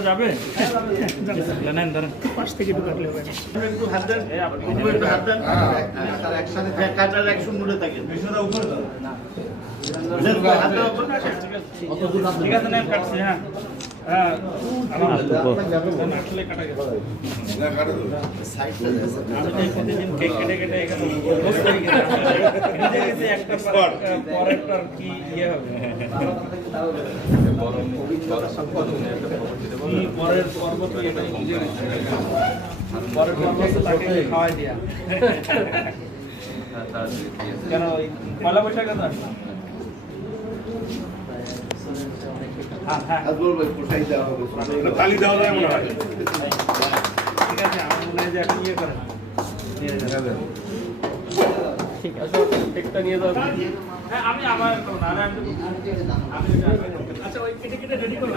যাবে নেন ধরেন পাশ থেকে একটু কাটলে হবে একটু হাত দেন একটু হাত দেন কাটার অ্যাকশন মোডে থাকেন ঠিক আছে নেন কাটছি হ্যাঁ হ্যাঁ আসলে কাটা গেছে আমি তো প্রতিদিন কেক কেটে কেটে এখানে নিজে গেছে একটা পরেরটার কি ইয়ে হবে পরের পর্ব তো এটা বুঝে গেছে পরের পর্ব তো তাকে খাওয়াই দিয়া কেন ওই পয়লা বৈশাখ আছে তালি দেওয়া যায় মনে হয়। ঠিক আছে আমার মনে হয় যে এখন ইয়ে করেন ঠিক আছে টেকটা নিয়ে যাও হ্যাঁ আমি আমার আমি আচ্ছা ওই কেটে কেটে রেডি করে